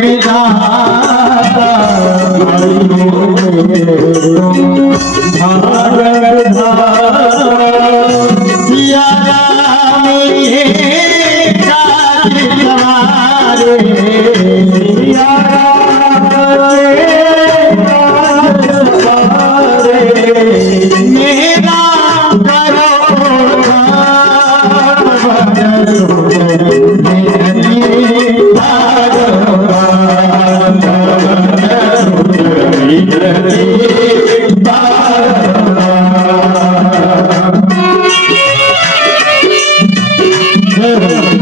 विधाता भारत सिया राम ये काज सवारे सिया राम ये काज सवारे मेरा करो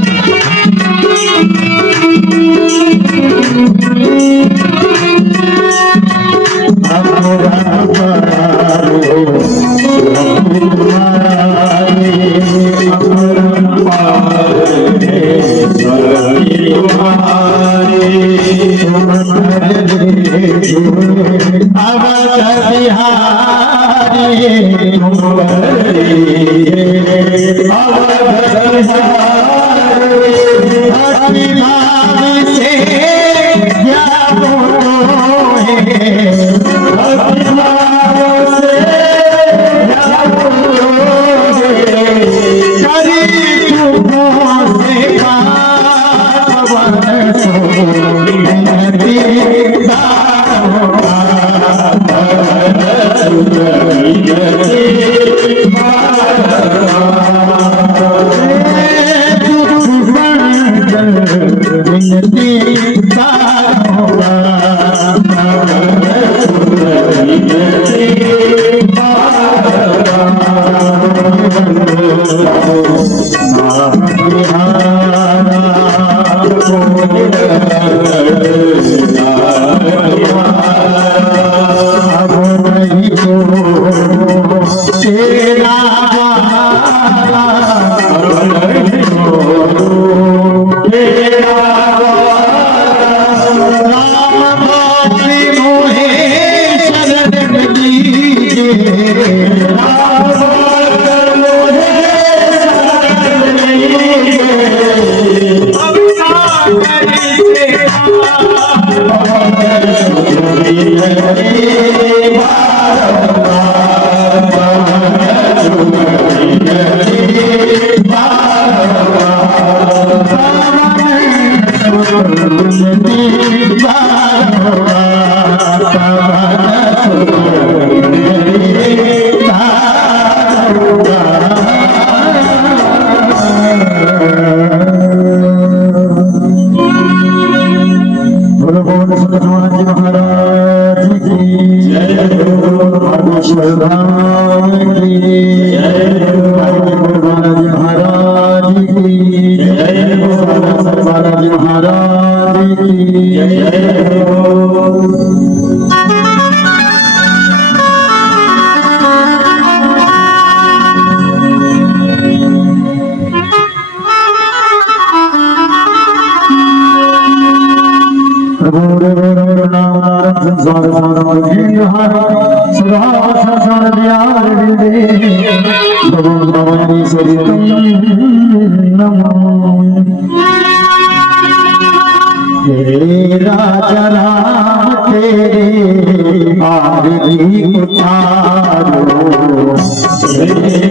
राजा राम तेरे आरती उतारो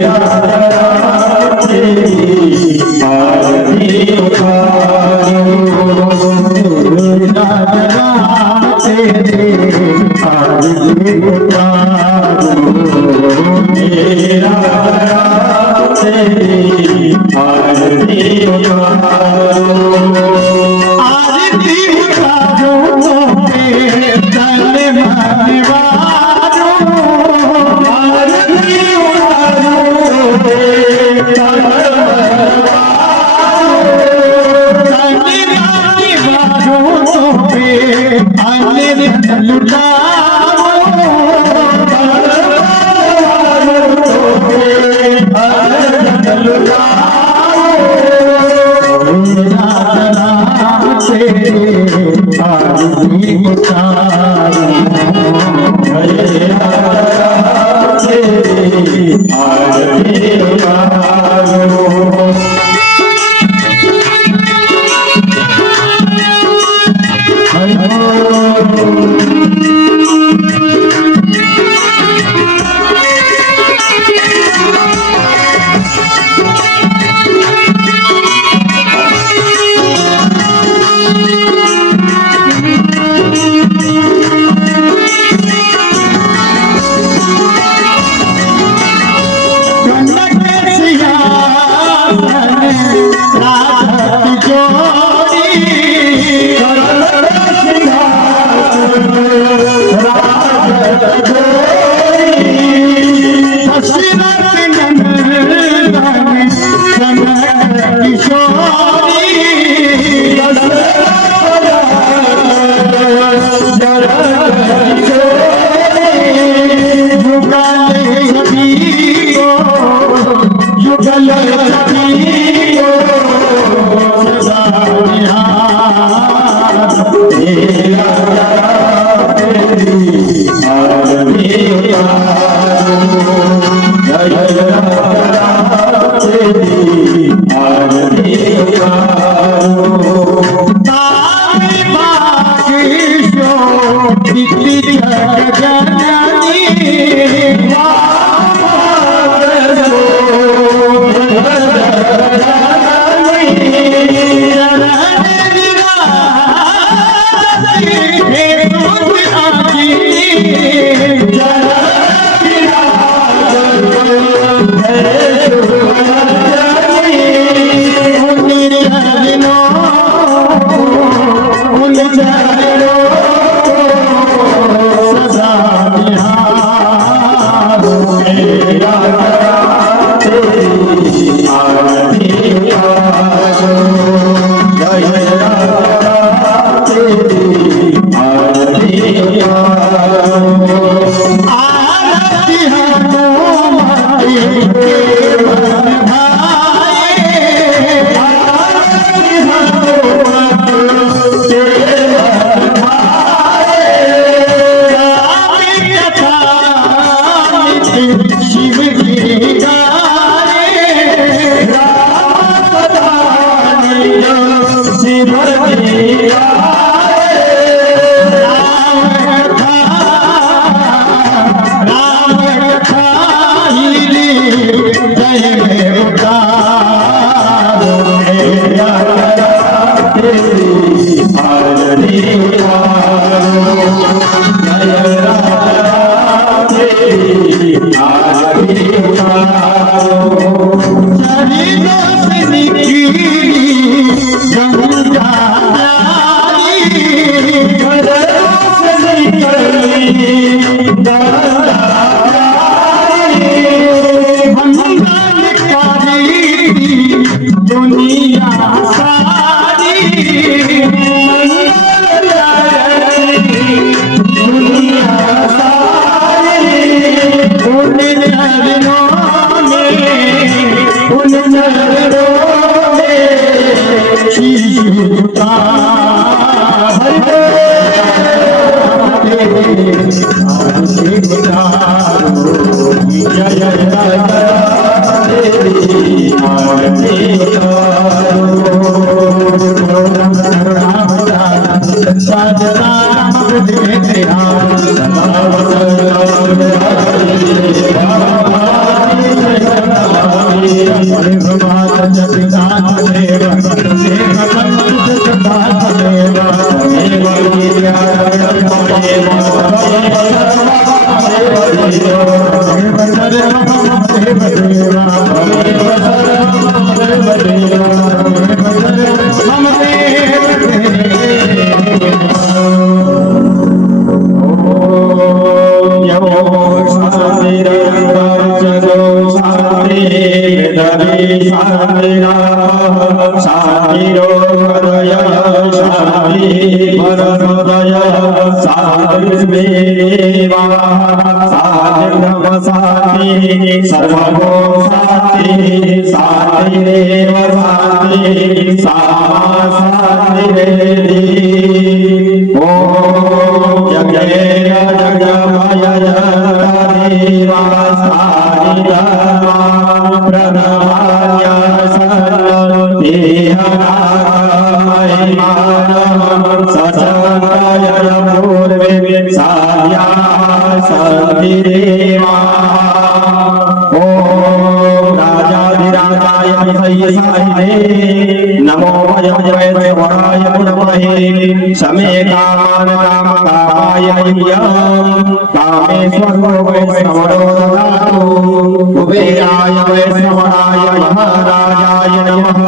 राजा राम तेरी आरती उतारो राजा राम तेरे आरती उतारो राजा राम तेरी आरती उतारो सचंग कामान काम कामाय कामेश्वरो वैष्णवो ददातु कुबेराय वैष्णवाय महाराजाय नमः।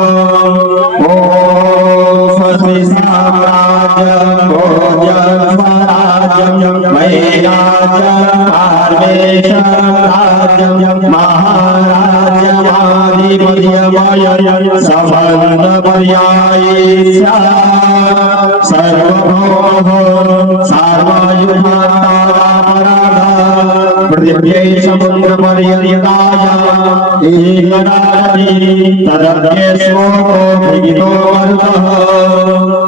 ओम स्वस्ति साम्राज्यं भोज्यं स्वराज्यं वैराज्यं पारमेशं राज्यं महाराज्यमाधिपत्यमय संबंधपर्यायी स्यात् सर्वभौमः सार्वयुगान्तरापराधः पृथिव्यै समुद्रपर्यन्ताय एकदादि तदभ्येष्वो भृगितो मरुतः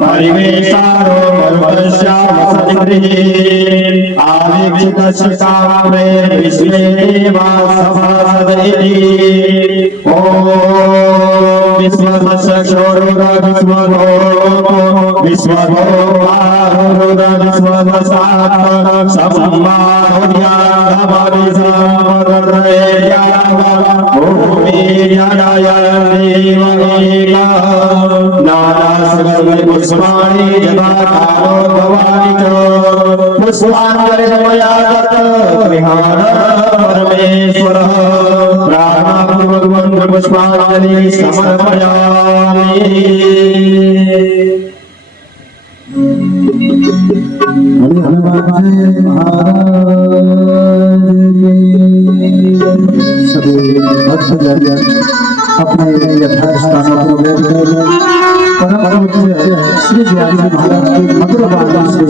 परिवेशारो मरुतस्यावसतिगृहे आवीक्षितस्य काम्रे विश्वे देवा सभासदेति। ॐ विश्वदशक्षोरुरविश्वगोपो विश्वगोपारुरविश्वदशात् सम्मारोद्यागमनिसमरद्रय्याव भूमिर्यनयदेवमेका नानासर्वपुष्पाणि यथा कालो भवानि च पुष्पाञ्जलिर्मया दत्तगृहाण परमेश्वरः प्राणापूर्वकं पुष्पाञ्जलिं समर्पयामि। हनुमान सभी भक्तजन अपने यथास्थानों को बैठ कर परम पूज्य श्री ज्ञानी महाराज की मधुर वाणी से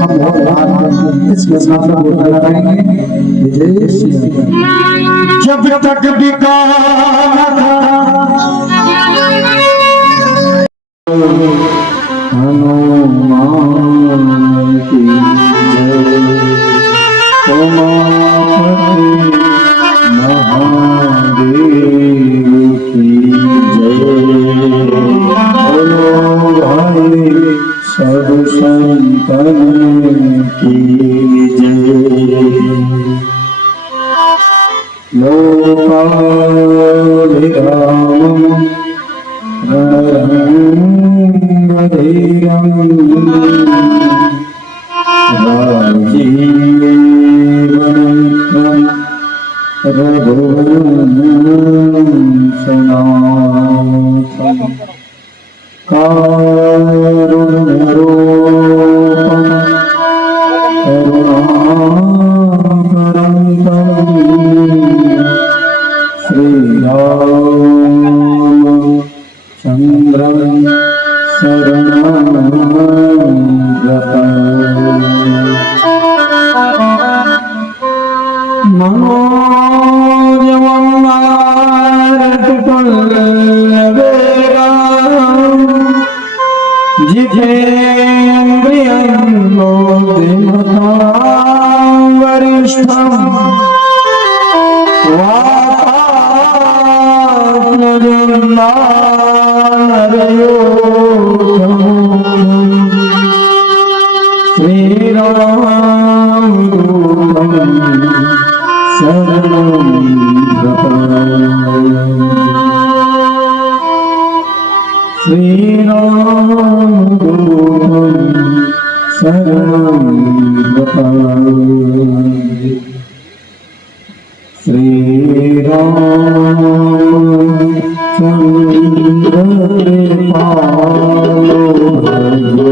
हम बहुत बार इस मंत्र को लगाएंगे। जय श्री राम। जब तक बिकाना था हनुमान की जय, उमापति महादेव की जय, बोलो भाई सब संतन की जय। लोकाभिरामम् रणरङ्गधीरम् राजीवनेत्रम् रघुवंशनाथम् कारुण्यरूपम् करुणाकरन्तम् श्रीरामचन्द्रं शरणं गतम्। मनोजवन्नारतितुल्यवेगाम् जितेन्द्रियं बुद्धिमतां वरिष्ठम् श्रीरामदूतं शरणं गतम्। श्रीरामदूतं शरणं गतम्। श्रीरामचन्द्र कृपालो भजो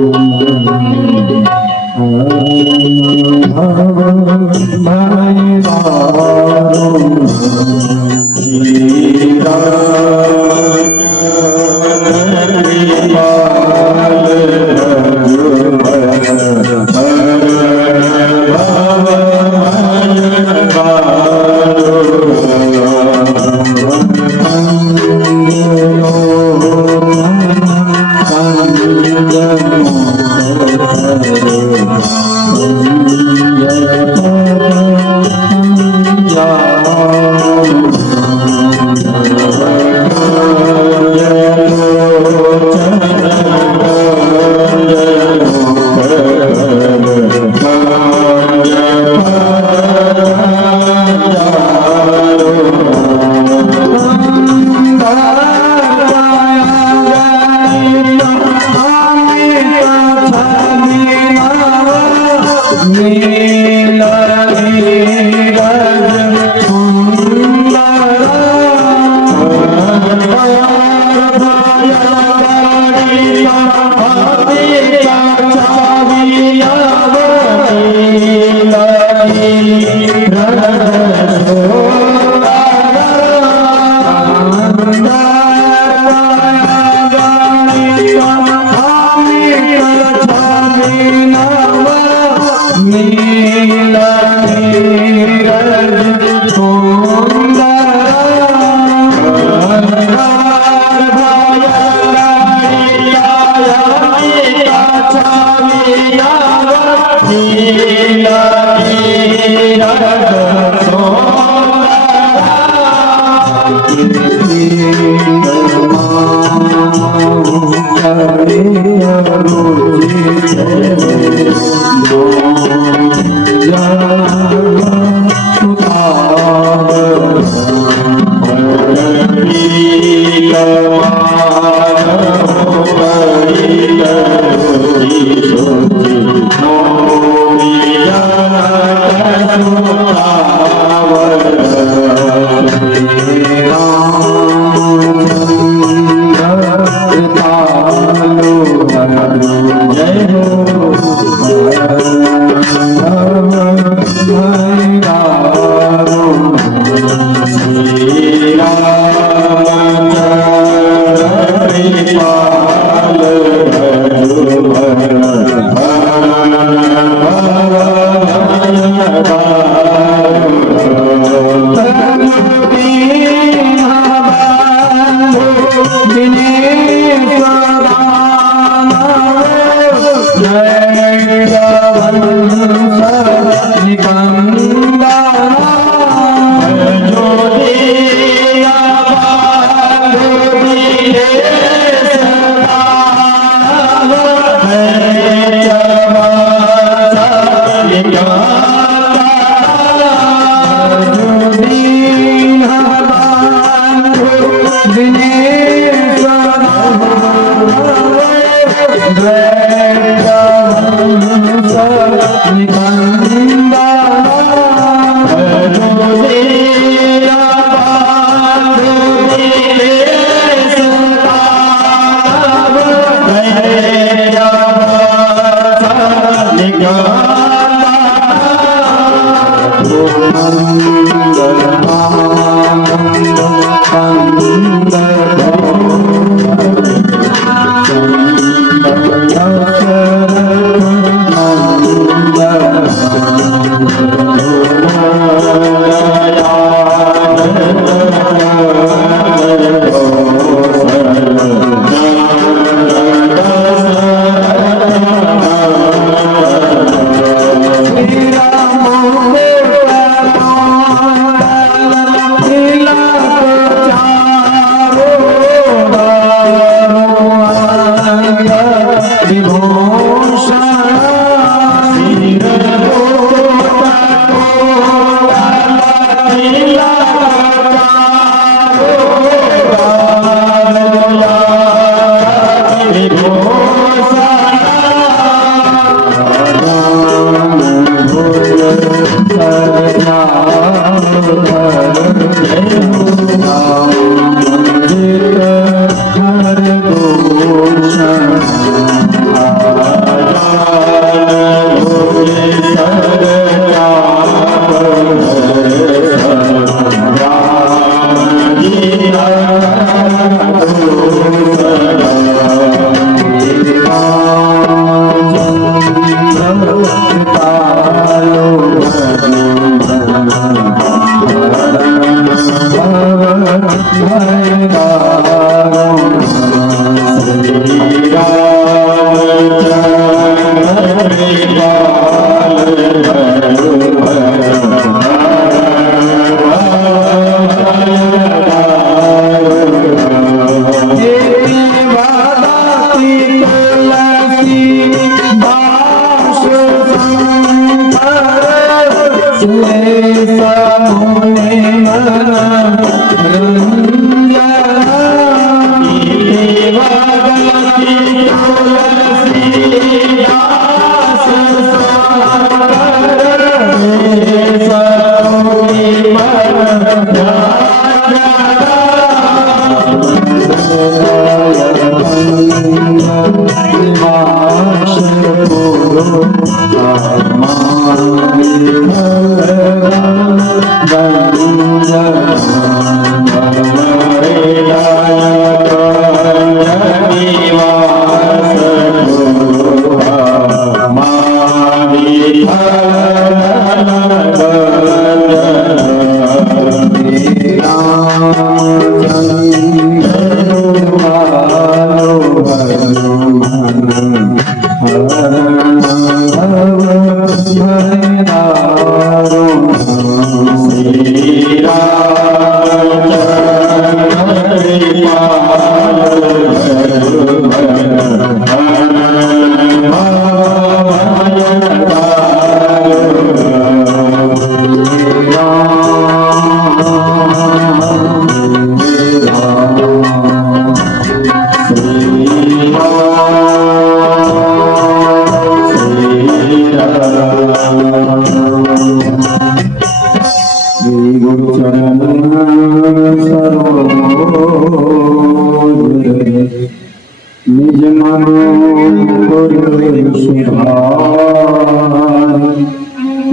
निज मनो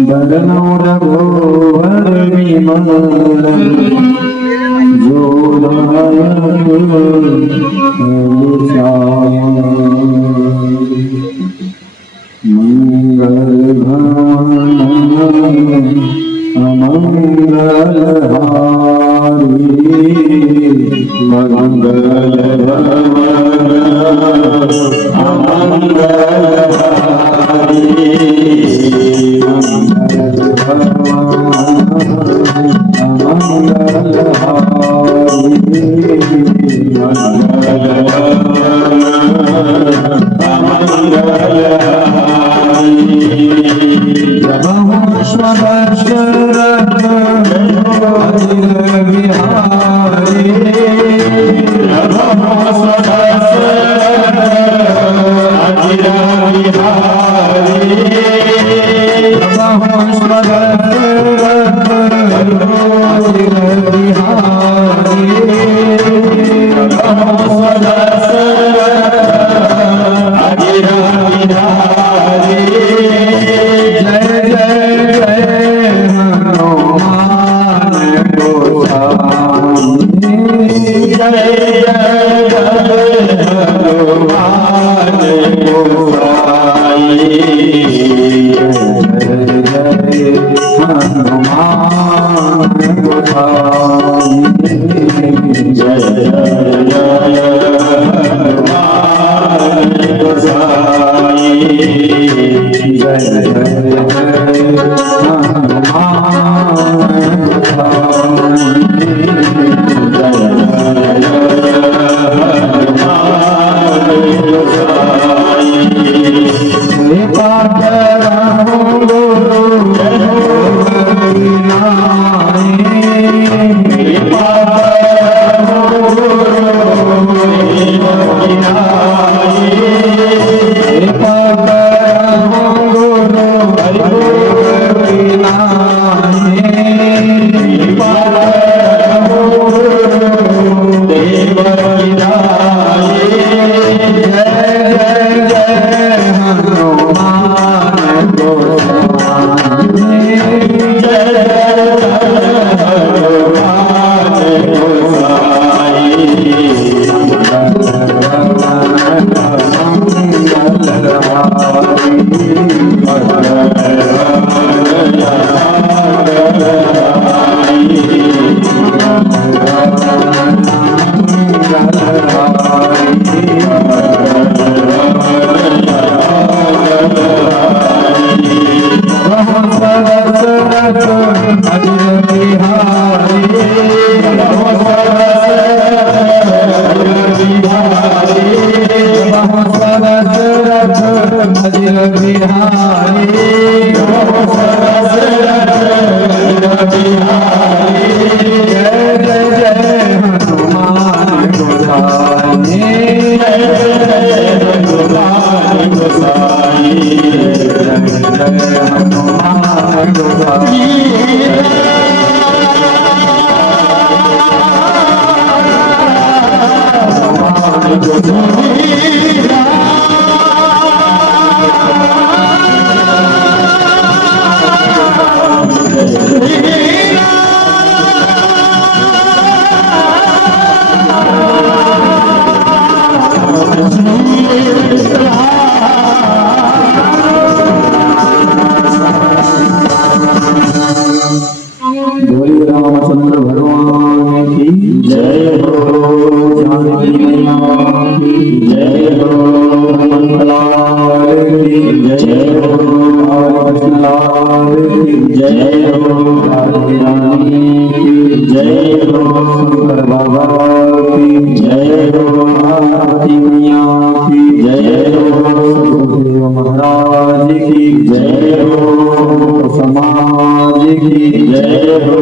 बदनो रघुवर विमल जो मंगल अमंगल मंगल बिहारी रामचंद्र भगवान की जय हो। जानकी मैया की जय हो। हनुमंतलाल की जय हो। कृष्णलाल की जय हो। राधे रानी की जय हो। शंकर बाबा की जय हो। आरती मैया की जय हो। सुखदेव महाराज की जय हो। समाज की जय हो।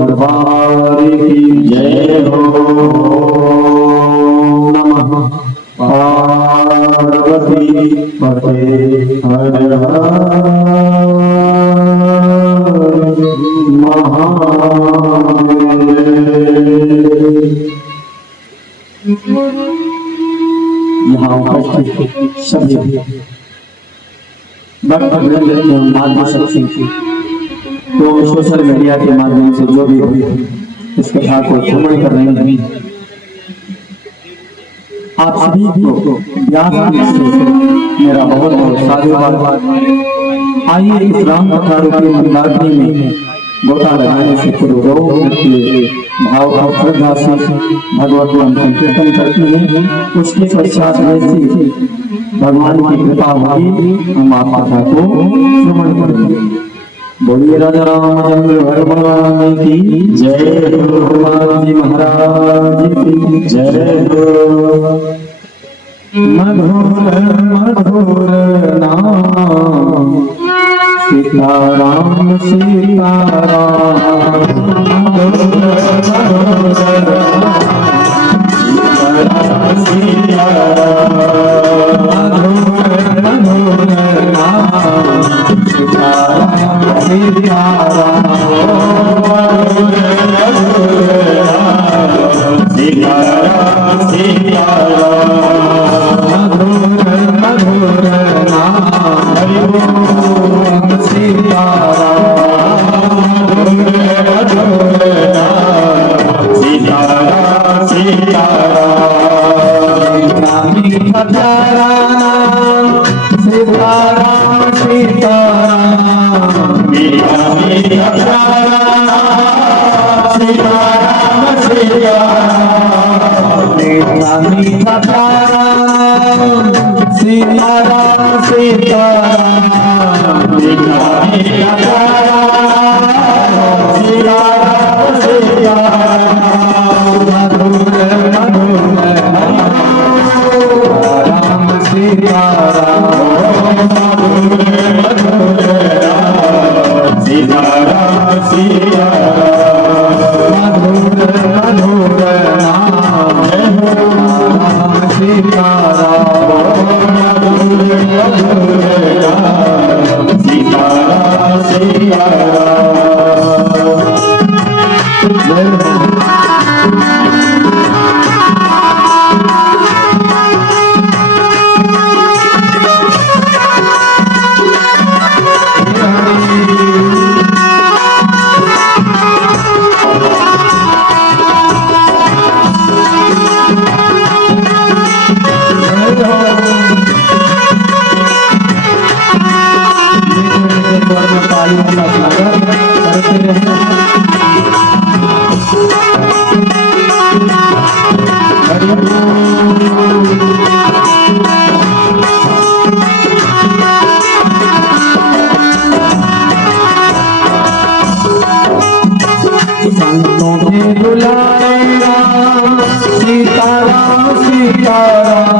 दरबार की जय हो। नमः पार्वती पते हर यहाँ उपस्थित सभी भक्त वृंद के माध्यम से तो सोशल मीडिया के माध्यम से जो भी इस कथा को श्रवण कर रहे हैं, आप सभी को व्यास जी से मेरा बहुत बहुत साधुवाद। आइए इस राम कथा रूपी मंदाकिनी में गोता लगाने से पूर्व गौ के भाव और श्रद्धा से भगवत को हम संकीर्तन करते हैं। उसके पश्चात वैसे भगवान की कृपा होगी हम आप कथा को श्रवण करेंगे। बोलिए राजा रामचंद्र भगवान की जय हो। हनुमान जी महाराज की जय हो। मधुर मधुर नाम सीताराम सीताराम। मधुर मधुर नाम सीताराम। मधुर मधुर नाम सीताराम सीताराम। मधुर मधुर नाम सीताराम सीताराम। मधुर मधुर नाम हरि ओम सीताराम। मधुर मधुर नाम सीताराम सीताराम। मीठा मीठा प्यारा नाम सीताराम सीताराम मीठा मीठा प्यारा सीताराम सीताराम मीठा मीठा प्यारा सीताराम सीताराम मीठा मीठा प्यारा सीताराम सीताराम मधुर मधुर राम सीताराम सीताराम सीताराम मधुर मधुर राम सीताराम सीताराम सीताराम संतों के दुलारे राम सीताराम सीताराम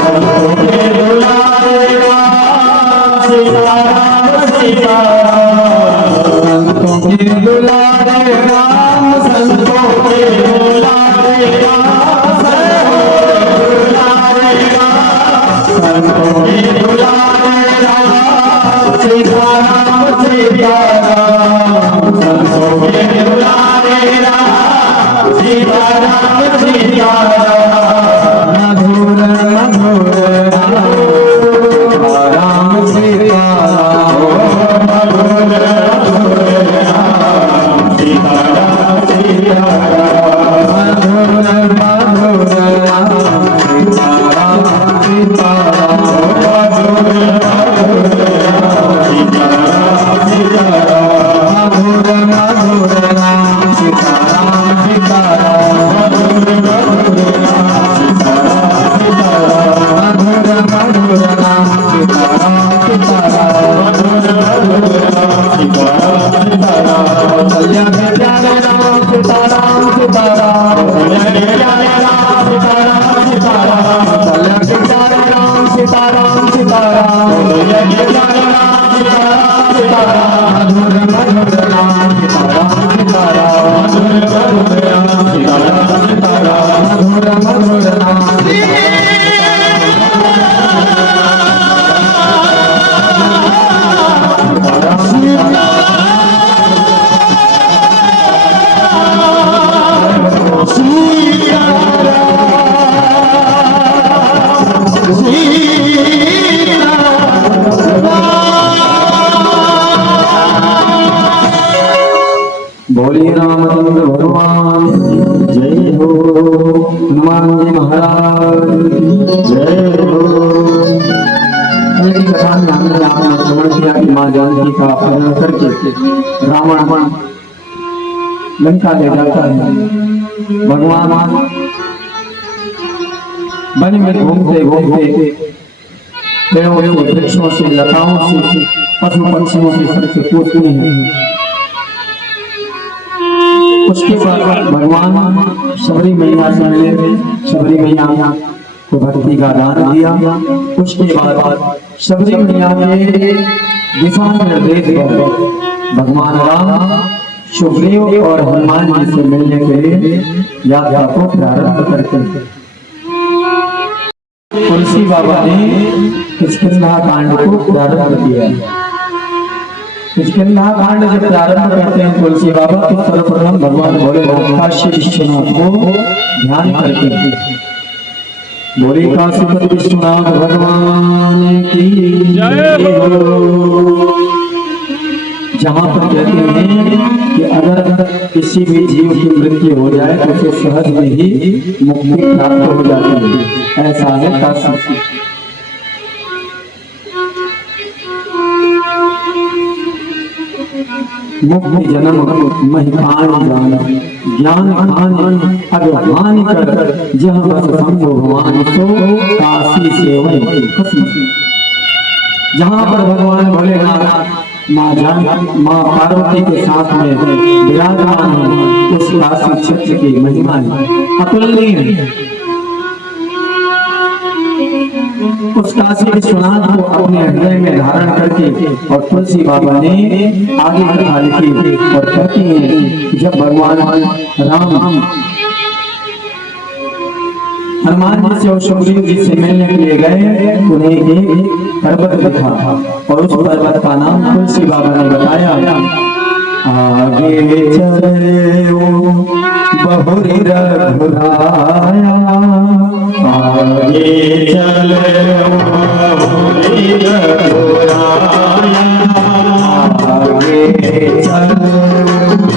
संतों के दुलारे राम सीताराम सीताराम संतों के दुलारे राम संतों के दुलारे राम संतों के दुलारे राम सीताराम सीताराम संतों के दुलारे राम सीताराम सीताराम मधुर मधुर राम सीताराम सीताराम सीताराम मधुर मधुर सीताराम सीताराम मधुर मधुर राम सीताराम सीताराम मधुर मधुर राम सीताराम सीताराम कल्याण के प्यारे राम सीताराम सीताराम कल्याण के प्यारे राम सीताराम सीताराम मधुर मधुर राम सीताराम सीताराम मधुर मधुर राम बोलिए रामचंद्र भगवान जय हो हनुमान जी महाराज जय हो कल की कथा में हमने आपने श्रवण किया कि माँ जानकी का अपहरण करके रावण लंका ले जाता है। भगवान वन में घूमते घूमते पेड़ों से वृक्षों से लताओं से पशु पक्षियों से सबसे पूछते हैं। उसके बाद भगवान शबरी मैया से मिले, शबरी मैया को भक्ति का दान दिया। उसके बाद शबरी मैया के दिशा निर्देश पर भगवान राम सुग्रीव और हनुमान जी से मिलने के लिए यात्रा को प्रारंभ करते हैं। तुलसी बाबा ने किष्किंधा कांड को प्रारंभ किया। किष्किंधा कांड जब प्रारंभ करते हैं तुलसी बाबा तो सर्वप्रथम भगवान भोलेनाथ का श्री विश्वनाथ को ध्यान करते हैं। बोले काशीपति विश्वनाथ भगवान की जय हो। जहाँ पर कहते हैं कि अगर किसी भी जीव की मृत्यु हो जाए तो उसे सहज में ही मुक्ति प्राप्त हो जाती है। ऐसा है काशी। मुक्ति जन्म महिपान जान ज्ञान खान अगवान कर जह बस संग भगवान सो काशी सेवई जहाँ पर भगवान भोलेनाथ माँ पार्वती के साथ में विराजमान है उस काशी क्षेत्र की महिमा अतुलनीय। उस काशी विश्वनाथ को अपने हृदय में धारण करके और तुलसी बाबा ने आगे कथा लिखी और कहती है जब भगवान राम हनुमान जी से और सुग्रीव जी से मिलने के लिए गए उन्हें एक पर्वत दिखा और उस पर्वत का नाम तुलसी बाबा ने बताया। आगे चले बहुरी रघुराया आगे चले बहुरी रघुराया आगे चले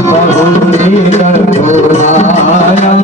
बहुरी रघुराया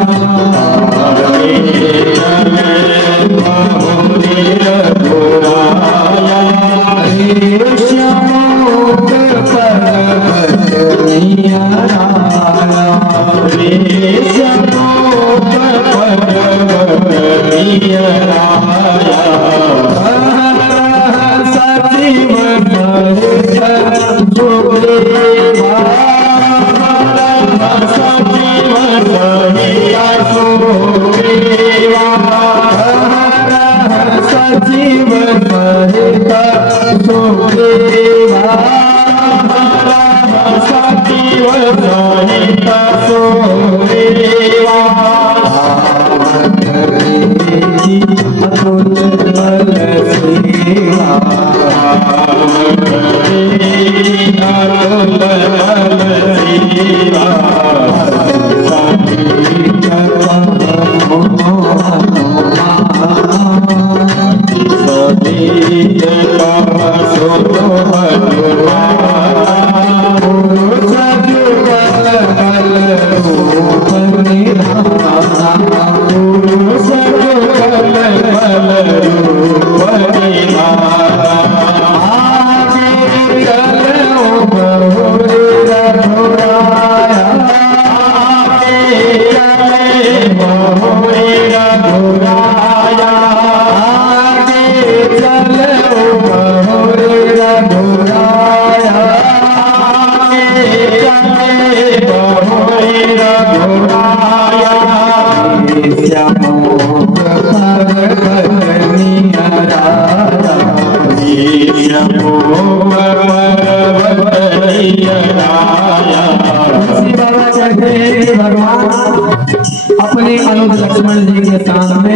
अपने अनुज लक्ष्मण जी के सामने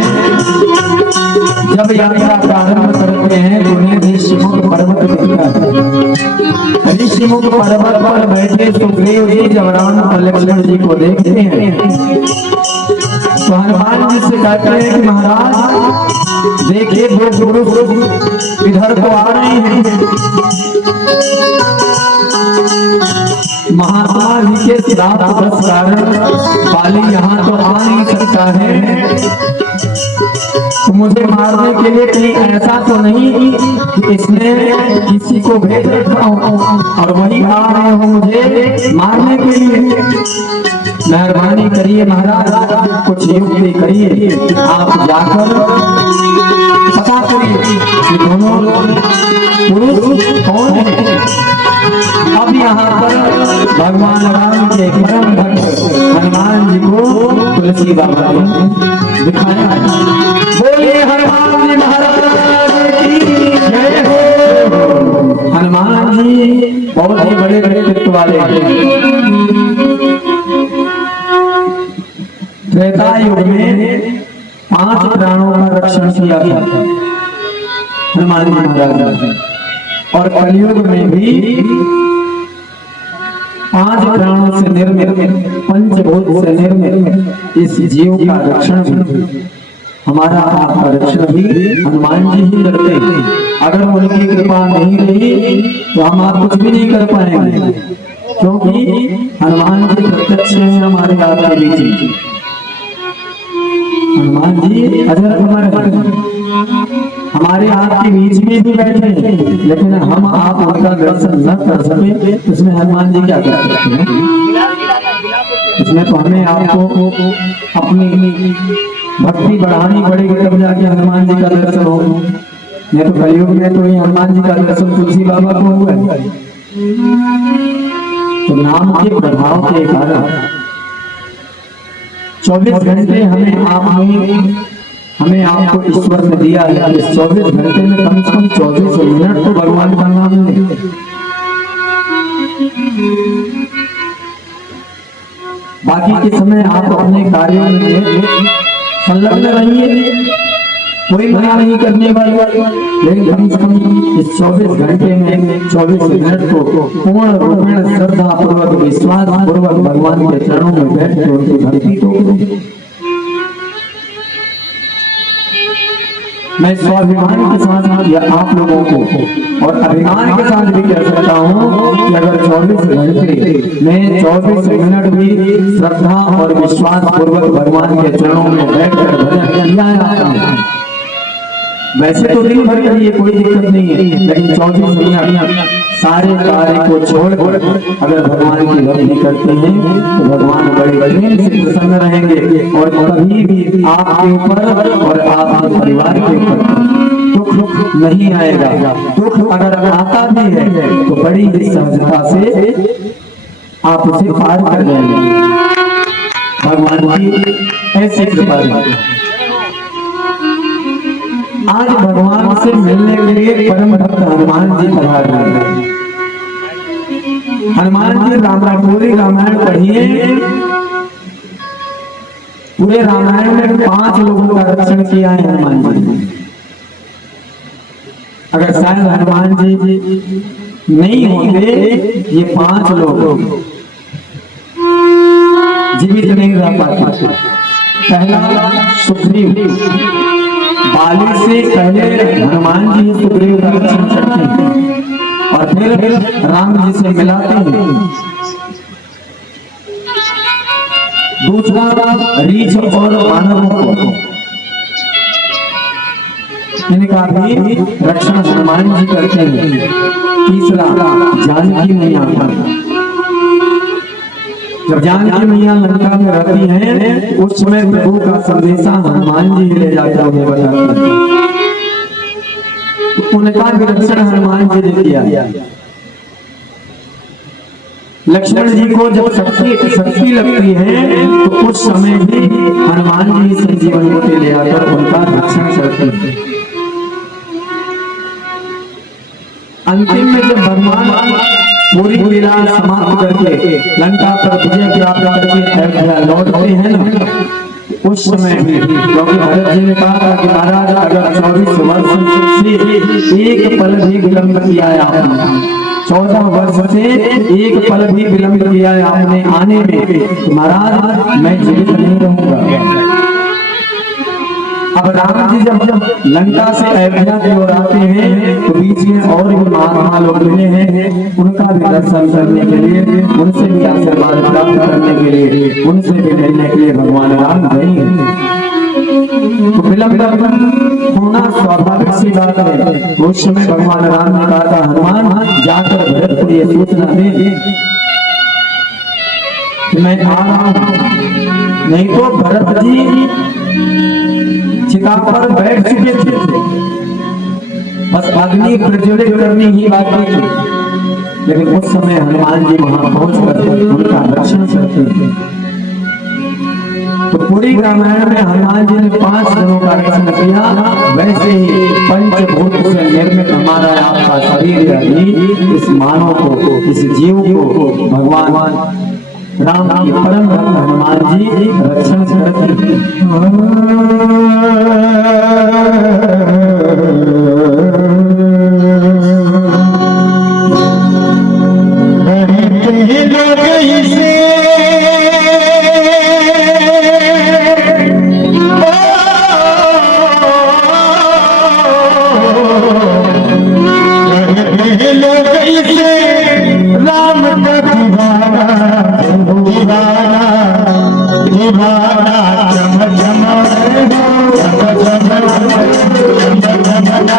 जब यात्रा प्रारंभ करते हैं उन्हें ऋषिमुख पर्वत दिखता है। ऋषिमुख पर्वत पर बैठे सुग्रीव जी जब राम और लक्ष्मण जी को देखते हैं तो हनुमान जी से कहते हैं कि महाराज देखिए दो पुरुष इधर तो आ रहे हैं। महात्मा जी के श्राप बस कारण बाली यहाँ तो आ नहीं सकता है तो मुझे मारने के लिए कहीं ऐसा तो नहीं कि इसने किसी को भेज रखा हो और वही आ रहे हो मुझे मारने के लिए। मेहरबानी करिए महाराज कुछ युक्ति करिए आप जाकर पता करिए कि दोनों पुरुष कौन है। अब यहाँ पर भगवान राम के परम भक्त हनुमान जी को तुलसी बाबा ने दिखाया। बोलिए हनुमान जी महाराज की जय हो। हनुमान जी बहुत ही बड़े व्यक्तित्व वाले त्रेता युग में 5 प्राणों का रक्षण किया था हनुमान जी महाराज ने और कलयुग में भी 5 प्राणों से निर्मित पंचभूत से निर्मित इस जीव का रक्षण भी हमारा आपका रक्षण भी हनुमान जी ही करते हैं। अगर उनकी कृपा नहीं रही तो हम आप कुछ भी नहीं कर पाएंगे क्योंकि हनुमान जी प्रत्यक्ष है हमारे आपके बीच। हनुमान जी अजर अमर हमारे आपके बीच में भी बैठे हैं, लेकिन हम आप उनका दर्शन न कर सके, इसमें हनुमान जी क्या कर सकते हैं? इसमें तो हमें आपको अपनी भक्ति बढ़ानी पड़ेगी, तब जाके हनुमान जी का दर्शन हो। नहीं तो कलयुग में तो ये हनुमान जी का दर्शन तुलसी बाबा को हुआ है। तो नाम के प्रभाव के कारण 24 घंटे हमें आपको ईश्वर ने दिया है। इस 24 घंटे में कम से कम 24 मिनट तो भगवान का नाम ले। बाकी के समय आप अपने कार्यों में संलग्न रहिए, कोई मना नहीं करने वाला, लेकिन कम से कम इस 24 घंटे में 24 मिनट को पूर्ण रूप में श्रद्धा पूर्वक विश्वास पूर्वक भगवान के चरणों में बैठ के उनकी भक्ति को मैं स्वाभिमान के साथ या आप लोगों को और अभिमान के साथ भी कह सकता हूँ कि अगर 24 घंटे में 24 मिनट भी श्रद्धा और विश्वास पूर्वक भगवान के चरणों में बैठकर भजन किया है, वैसे तो दिन भर करिए कोई दिक्कत नहीं है, लेकिन 24 मिनट सारे कार्य को छोड़कर अगर भगवान की भक्ति करते हैं तो भगवान बड़े प्रेम से प्रसन्न रहेंगे और कभी भी आपके ऊपर और आपके परिवार के ऊपर दुख नहीं आएगा। दुख अगर आता भी है तो बड़ी ही सहजता से आप उसे पार कर लेंगे। भगवान की ऐसी कृपा है। आज भगवान से मिलने के लिए परम भक्त हनुमान जी पधार रहे हैं। हनुमान जी पूरी रामायण पढ़िए, पूरे रामायण में 5 लोगों का रक्षण किया है हनुमान जी। अगर शायद हनुमान जी नहीं होते ये 5 लोग जीवित नहीं रह पाते। पहला सुग्रीव, बाली से पहले हनुमान जी सुग्रीव का रक्षण करते हैं और फिर राम जी से मिलाते हैं। दूसरा रीछ और वानरों को, इनका भी रक्षण हनुमान जी करते हैं। तीसरा जानकी मैया, जब जानकी मैया लंका में रहती हैं उस समय प्रभु का संदेशा हनुमान जी ले जाकर उन्हें बताते हैं, उनका भी रक्षण हनुमान जी ने किया। लक्ष्मण जी को जब शक्ति लगती है तो उस समय भी हनुमान जी संजीवन को ले आकर उनका रक्षण करते हैं। अंतिम में जब भगवान पूरी लीला समाप्त करके लंका पर विजय प्राप्त करके अयोध्या लौटते हैं ना, उस समय भी क्योंकि भरत जी ने कहा था कि महाराज अगर 24 वर्ष से एक पल भी विलंब किया है आपने, 14 वर्ष से एक पल भी विलंब किया है आपने आने में, तो महाराज मैं जीवित नहीं रहूंगा। अब राम जी जब लंका से अयोध्या की ओर आते हैं तो बीच में और भी महात्मा लोग मिले हैं, उनका भी दर्शन करने के लिए, उनसे भी आशीर्वाद प्राप्त करने के लिए, उनसे भी मिलने के लिए भगवान राम गए। तो विलंब होना स्वाभाविक सी बात है। उस समय भगवान राम ने कहा था हनुमान जाकर भरत को ये सूचना दे कि मैं आ रहा हूं, नहीं तो भरत जी चिता पर बैठ चुके थे, बस अग्नि प्रज्वलित करनी ही बाकी थी, लेकिन उस समय हनुमान जी वहां पहुंचकर उनका रक्षण करते थे। तो पूरी रामायण में हनुमान जी ने 5 जनों का रक्षण किया। वैसे ही पंचभूत से निर्मित हमारा आपका शरीर यानी इस मानव को, इस जीव को भगवान राम की परम भक्त हनुमान जी रक्षण करते चम चम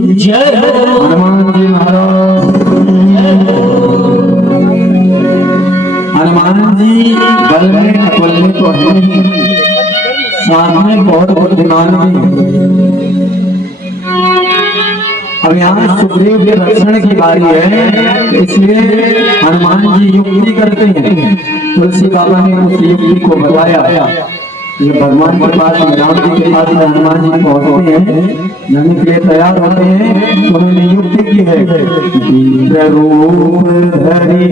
जय हो, हनुमान जी महाराज। हनुमान जी बल में अतुल्य तो है ही, साथ में बहुत बुद्धिमान भी। अब यहाँ सुग्रीव के रक्षण की बारी है, इसलिए हनुमान जी युक्ति करते हैं। तुलसी बाबा ने उस युक्ति को बताया। ये भगवान के पास, राम जी के पास हनुमान जी पहुंचते हैं, जाने के लिए तैयार होते हैं, तो उन्होंने युक्ति की है। रूप धरि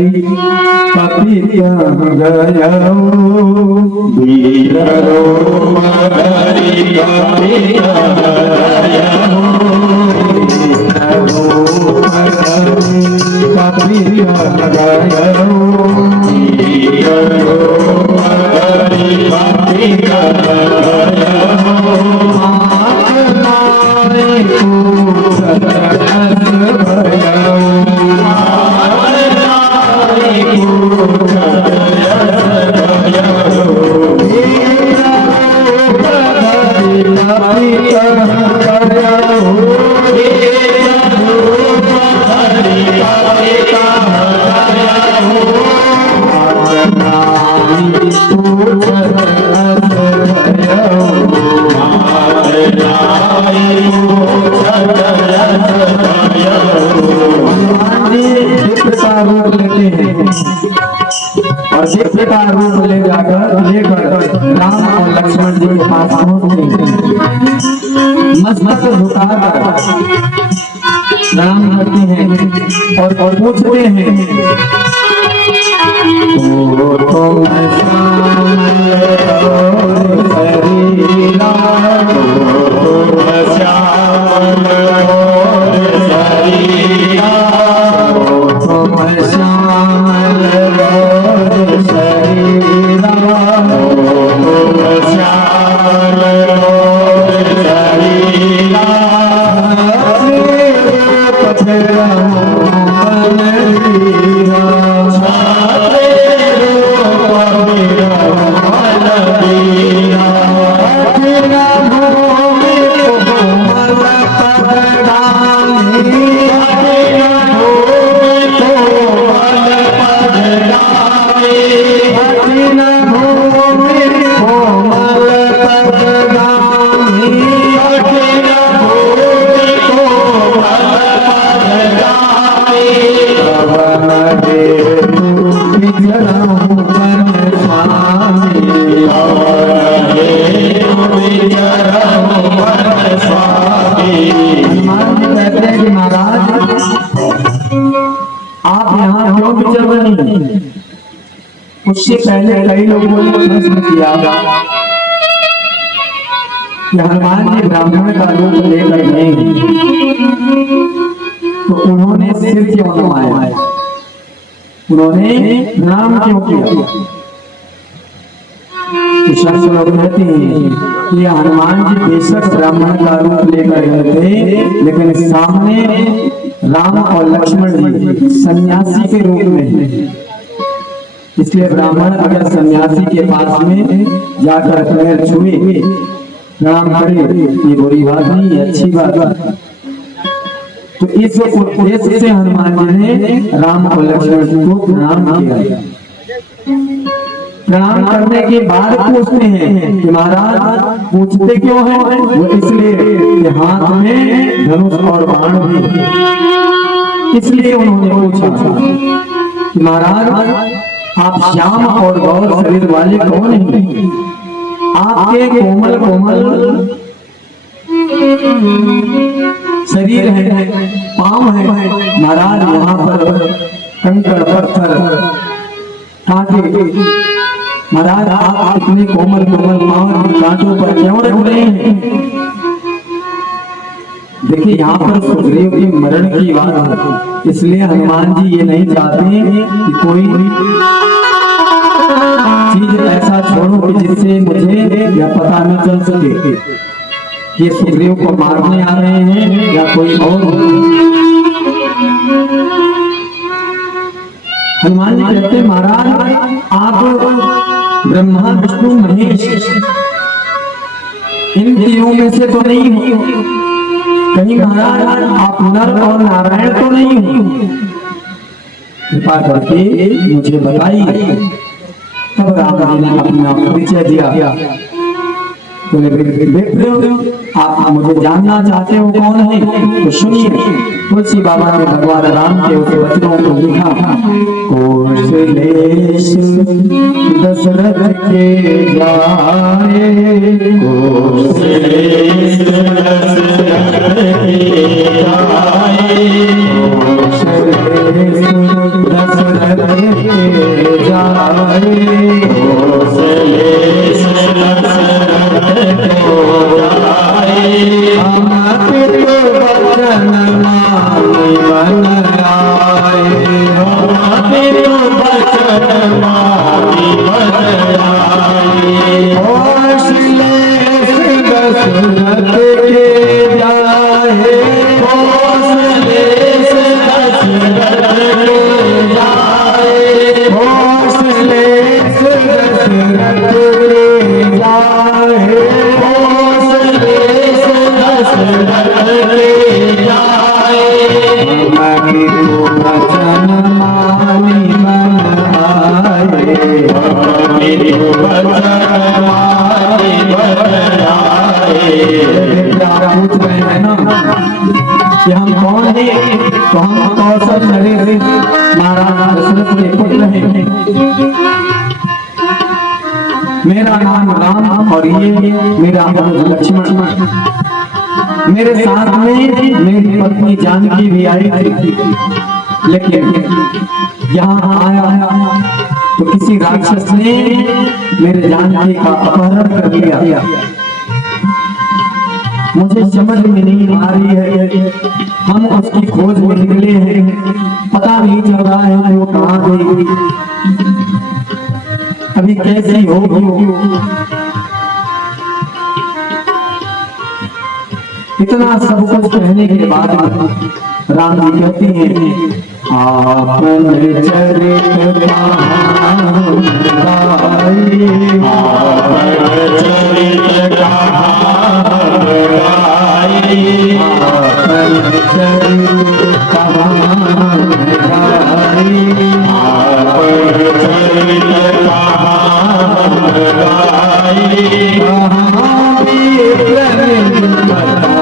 कपित गयो, वीर रूप धरि कपित गयो, रूप धरि कपित गयो, वीर रूप धरि कपित गयो, मारे पूछत अस भयो, मारे पूछत अस भयो, वीर रूप धरि कपित गयो, वीर रूप धरि कपित गयो, नारी पूछत अस भयो, हनुमान जी दिव्य का रूप लेते हैं और दिव्य का रूप ले लेकर राम और लक्ष्मण जी के पास पहुंचते हैं। मस्तक झुकाकर प्रणाम करते हैं और पूछते हैं, तुम शरीरा, श्याम और शरीरा, तुम श्यामल और शरीरा, श्याम और शरीरा, उससे पहले कई लोगों ने प्रश्न किया कि हनुमान जी ब्राह्मण का रूप लेकर गए, तो उन्होंने सिर क्यों नवाया, उन्होंने नाम क्यों किया? शास्त्र लोग कहते हैं कि हनुमान जी बेशक ब्राह्मण का रूप लेकर गए थे, लेकिन सामने राम और लक्ष्मण जी सन्यासी के रूप में, इसलिए ब्राह्मण अगर सन्यासी के पास में जाकर पैर छुए प्रणाम करे, ये बुरी बात नहीं, अच्छी बात है। तो इस उद्देश्य से हनुमान जी ने राम और लक्ष्मण जी को प्रणाम किया। प्रणाम करने के बाद पूछते हैं कि महाराज, पूछते क्यों हैं? वो इसलिए कि हाथ में धनुष और बाण भी, इसलिए उन्होंने पूछा कि महाराज आप श्याम और गौर शरीर वाले कौन हैं? आपके कोमल कोमल शरीर है, पांव है, महाराज यहाँ पर कंकड़ पत्थर कांटे, महाराज आप इतने कोमल कोमल पांव कांटों पर क्यों रख रहे हैं? देखिए यहाँ पर सुग्रीव के मरण की बात है, इसलिए हनुमान जी ये नहीं चाहते कि कोई चीज ऐसा छोड़ो कि जिससे मुझे यह पता न चल सके कि ये सुग्रीव को मारने आ रहे हैं या कोई और। हनुमान जी कहते महाराज आप ब्रह्मा विष्णु महेश इन तीनों में से तो नहीं हो, कहीं महाराज आप नर और नारायण तो नहीं हो, कृपा करके मुझे बताइए। तब राम जी ने अपना परिचय दिया। आप मुझे जानना चाहते हो कौन है, तो सुनिए। तुलसी बाबा ने भगवान राम के उस वचनों को लिखा। कौशलेश दशरथ के जाए, कौशलेश दशरथ के जाए, कौशलेश दशरथ के जाए, कौशलेश दशरथ को जाए। हम पितु वचन मानि बन आए, हम पितु वचन मानि बन आए। कौशलेश दशरथ के जाए, कौशलेश दशरथ के जाए, कौशलेश दशरथ के जाए, कौशलेश दशरथ के जाए। हम पितु वचन मानि बन आए, हम पितु वचन मानि बन आए। आप पूछ रहे हैं ना कि हम कौन हैं, तो हम कौशल नरेश महाराज दशरथ के पुत्र हैं। मेरा नाम राम और ये मेरा अनुज लक्ष्मण। मेरे साथ में मेरी पत्नी जानकी भी आई थी, लेकिन यहाँ आया तो किसी राक्षस ने मेरे जानकी का अपहरण कर लिया। मुझे समझ में नहीं आ रही है, हम उसकी खोज में निकले हैं, पता नहीं चल रहा है वो कहाँ गई, अभी कैसी होगी। इतना सब कुछ कहने के बाद राम जी कहती हैं, आपने चरित कहानी गाई, आपन चरित कहानी गाई, आपने चरित कहानी गाई, आपन चरित कहानी गाई। कहाँ विप्र ने कथा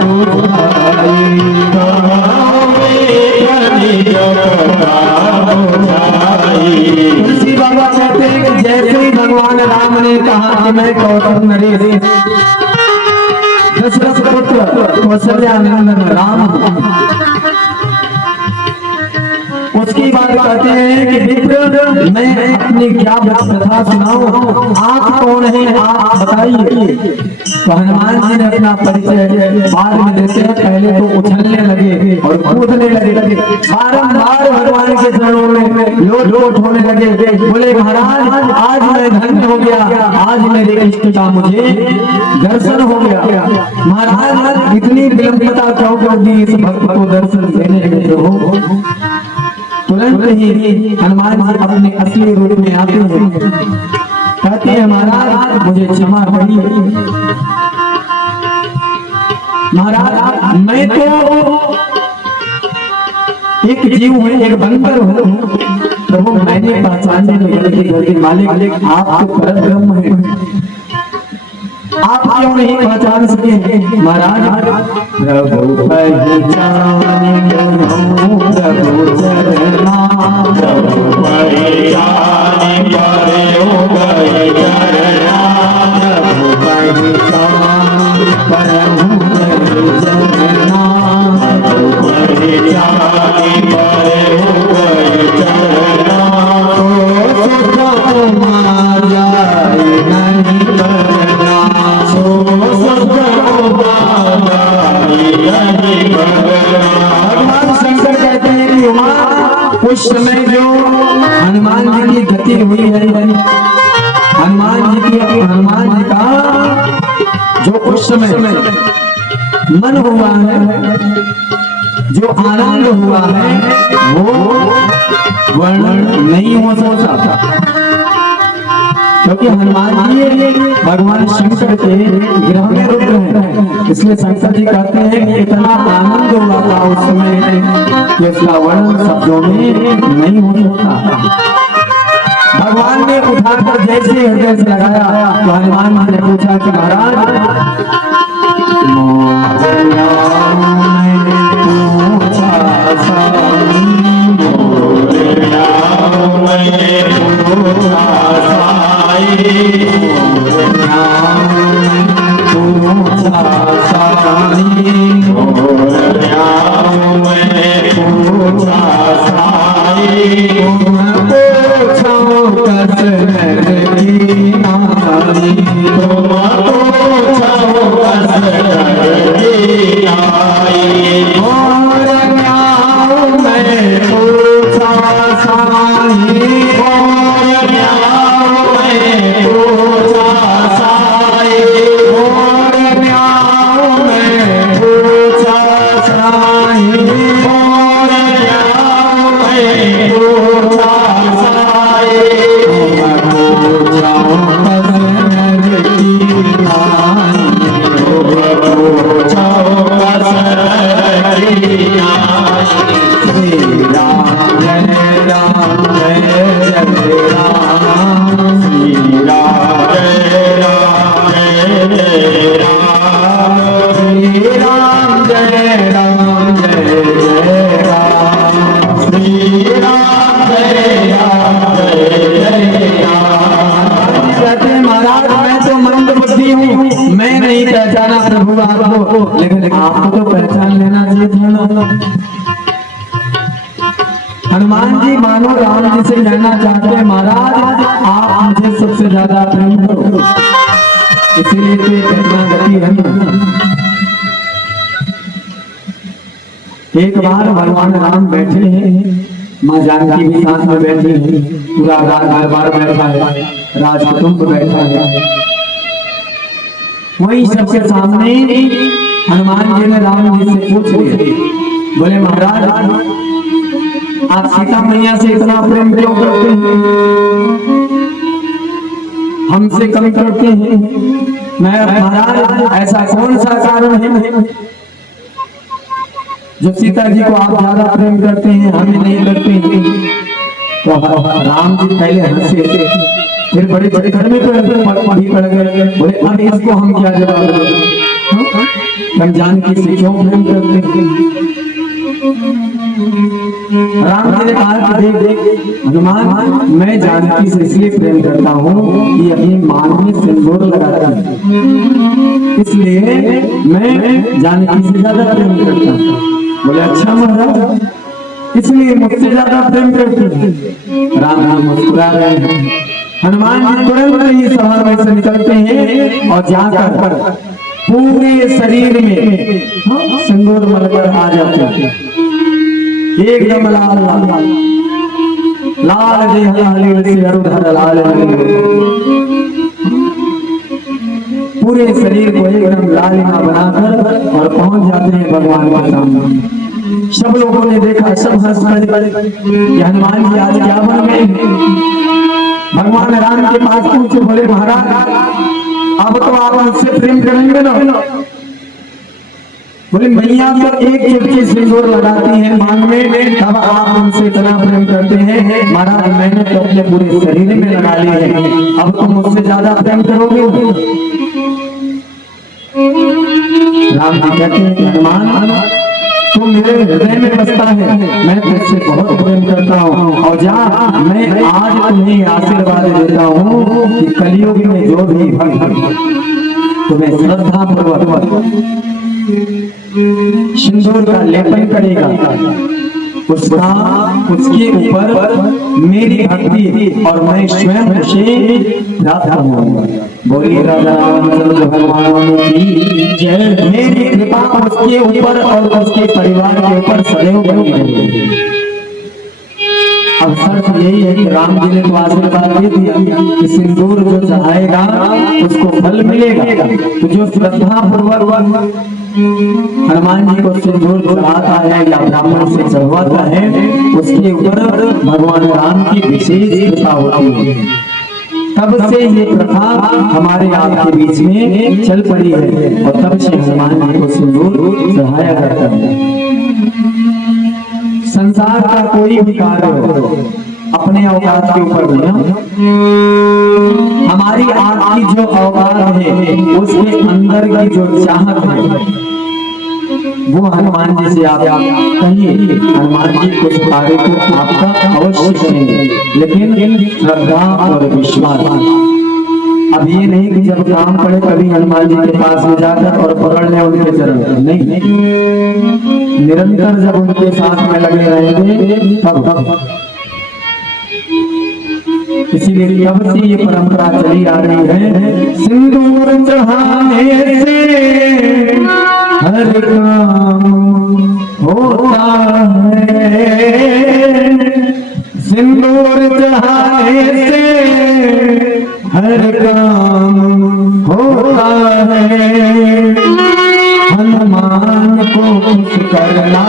बुझाई, कहाँ विप्र निज कथा बुझाई। तुलसी बाबा कहते हैं कि जैसे ही भगवान राम ने कहा कि मैं कौशल नरेश दशरथ पुत्र कौशल्यानंदन राम हूं, उसकी बात कहते हैं कि विप्र मैं अपनी क्या कथा सुनाऊं, आप कौन है आप बताइए। तो हनुमान जी ने अपना परिचय बाद में देते हैं, पहले तो उछलने लगे और कूदने लगे, बारंबार भगवान के चरणों में लोट होने लगे। बोले महाराज आज मैं धन्य हो गया, आज मेरे इष्ट का मुझे दर्शन हो गया। महाराज इतनी विलंबता क्यों कर दी इस भक्त को दर्शन देने के हो। तुरंत ही हनुमान जी अपने असली रूप में आते हैं, कहते हैं महाराज मुझे क्षमा करिए। महाराज मैं तो एक जीव हूँ, एक बंदर हूँ, प्रभु मैंने पहचानने में गलती कर दी। मालिक आप तो परम ब्रह्म हैं, आप क्यों नहीं पहचान सके। महाराज प्रभु पहचान प्रभु चरना, प्रभु पहचान करे हो गए चरना, प्रभु पहचान परम चरना, प्रभु पहचान करे हो गए चरना। तो सुख माया नहीं करना, भगवान शंकर कहते हैं कि वहाँ उस समय जो हनुमान जी की गति हुई है, हनुमान जी का जो उस समय मन हुआ है, जो आनंद हुआ है, वो वर्णन नहीं हो सकता। क्योंकि हनुमान जी भगवान शंकर के ग्रह में रुद्र हैं, इसलिए शंकर जी कहते हैं कि इतना आनंद हुआ था उस समय कि उसका वर्णन शब्दों में नहीं हो सकता। भगवान ने उठाकर जैसे हृदय से लगाया तो हनुमान जी ने पूछा कि महाराज मैं नहीं पहचाना प्रभु आपको, लेकिन आपको तो पहचान लेना चाहिए था। हनुमान जी मानो राम जी से कहना चाहते हैं महाराज आप मुझे सबसे ज्यादा प्रेम करो, इसीलिए तो ये घटना घटी है। एक बार भगवान राम बैठे हैं, माँ जानकी भी साथ में बैठी है, पूरा दरबार बैठा है, राजकुटुंब बैठा है। वही सबके सामने हनुमान जी ने राम जी से पूछ लिया, बोले महाराज आप सीता मैया से इतना प्रेम क्यों करते हैं, हमसे कम करते हैं? मैं महाराज ऐसा कौन सा कारण है जो सीता जी को आप ज्यादा प्रेम करते हैं हमें नहीं करते हैं? तो राम जी पहले हंसे, फिर बड़े बड़े घर में पड़ गए, बोले अब इसको हम क्या जवाब दें, हम जानकी से क्यों प्रेम करते हैं? राम जी ने कहा कि देख हनुमान मैं जानकी से इसलिए प्रेम करता हूँ कि अपनी मांग में सिंदूर लगाता है, इसलिए मैं जानकी से ज्यादा प्रेम करता हूँ। बोले अच्छा महाराज इसलिए मुझसे ज्यादा प्रेम करते हैं? राम जी मुस्कुरा रहे हैं। हनुमान जी तुरंत ही सभा में से निकलते हैं और जाकर पूरे शरीर में सिंदूर मलकर आ जाते हैं, एकदम लाल लाल लाल लाल पूरे शरीर को एकदम लालिमा बनाकर और पहुंच जाते हैं भगवान के सामने। सब लोगों ने देखा, सब हंस पड़े, हनुमान जी आज क्या बन गए? भगवान राम के पास पूछे, बोले महाराज अब तो आप मुझसे प्रेम करेंगे ना? बोले मैया तो एक चुटकी सिंदूर लगाती है मांग में, तब आप उनसे इतना प्रेम करते हैं? महाराज मैंने तो अपने पूरे शरीर में लगा ली है, अब तुम मुझसे ज्यादा प्रेम करोगे? राम जी कहते हैं हनुमान तू मेरे हृदय में बसता है, मैं तुझसे बहुत प्रेम करता हूँ, और जा मैं आज तुम्हें आशीर्वाद देता हूँ कि कलयुग में जो भी भक्त तुम्हें श्रद्धा पूर्वक सिंदूर का लेपन करेगा उसके ऊपर मेरी भक्ति और मैं स्वयं उसे प्राप्त होऊंगा। बोलिए राजा रामचंद्र भगवान की जय। मेरी कृपा उसके ऊपर और उसके परिवार के ऊपर सदैव बनी रहेगी। अब शर्त यही है कि राम जी ने तो आशीर्वाद दे दिया कि सिंदूर जो चढ़ाएगा उसको फल मिलेगा, तो जो श्रद्धा पूर्वक हनुमान जी को सिंदूर चढ़ाता है या ब्राह्मण से चढ़वाता है उसके ऊपर भगवान राम की विशेष कृपा होती है। तब से ये प्रथा हमारे आपके बीच में चल पड़ी है और तब से हनुमान जी को सिंदूर चढ़ाया जाता है। संसार का कोई भी कार्य हो अपने औकात के ऊपर नहीं, हमारी आपकी जो औकात है उसके अंदर की जो चाहत है वो हनुमान जी से आप कहिए, हनुमान जी कुछ कार्य को आपका अवश्य करेंगे, लेकिन श्रद्धा और विश्वास। अब ये नहीं कि जब काम पड़े कभी हनुमान जी के पास में जाकर और पकड़ ले उनके चरण, नहीं, निरंतर जब उनके साथ में लगे रहेंगे तब। इसीलिए कब से ये परंपरा चली आ रही है, सिंदूर चढ़ाने से हर काम होता है, सिंदूर चढ़ाने से हर काम होता है। हनुमान को खुश करना,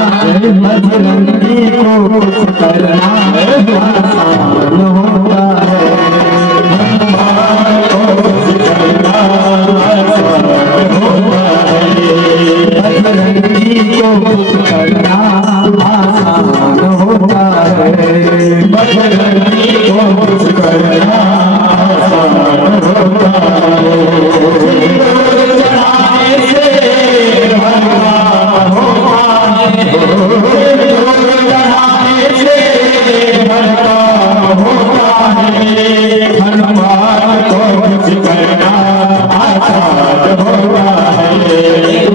बजरंगी को खुश करना आसान होता है। हनुमान को खुश करना आसान होता है, बजरंगी को खुश करना आसान होता है, बजरंगी को खुश करना आसान होता है।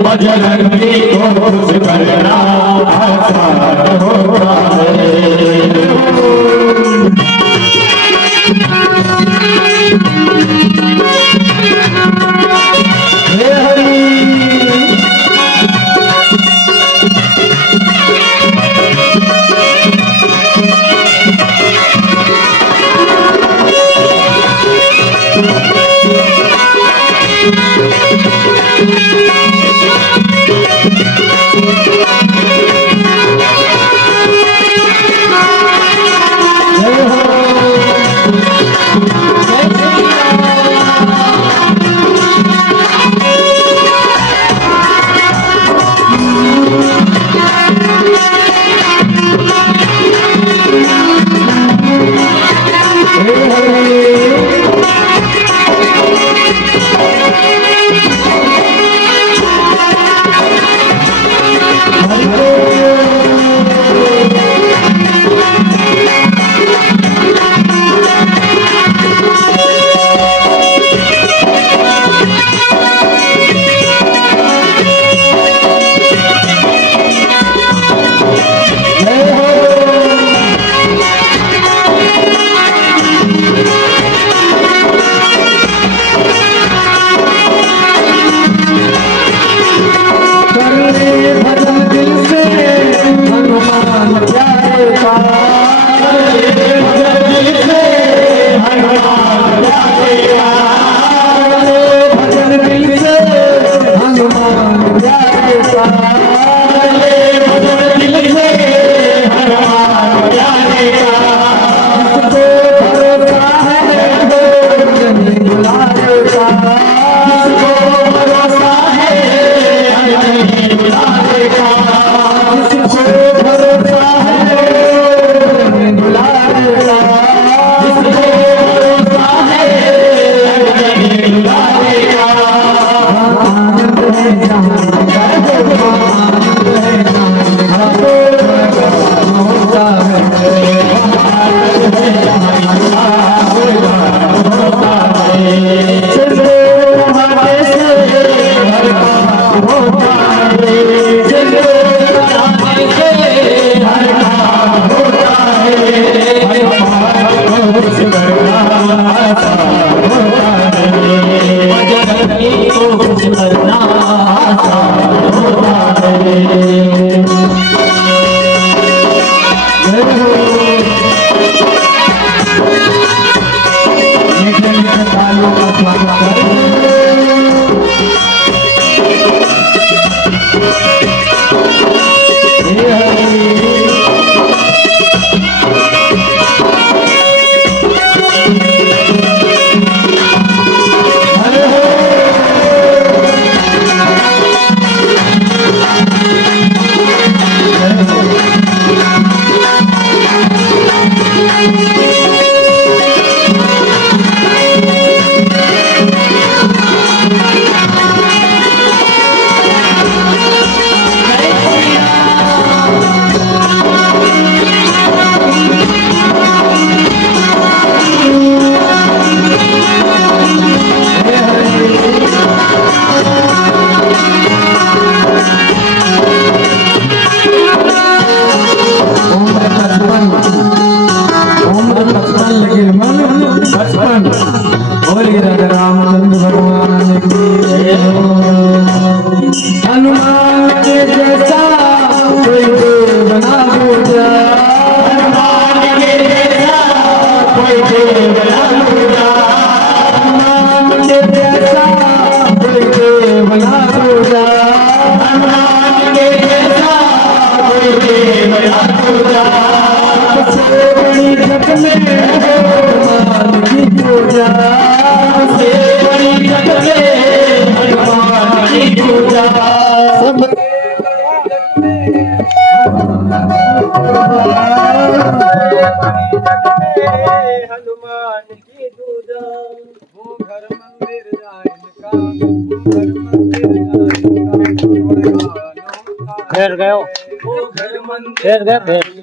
बजरंगी को खुश करना आसान होता है। हे हरि पूजा सबसे बड़ी जग में हनुमान की पूजा सबसे बड़ी जग में हनुमान की पूजा सब हनुमान की पूजा वो घर मंदिर जाए घर मंदिर जाए फिर गए वो घर मंदिर फिर गए फिर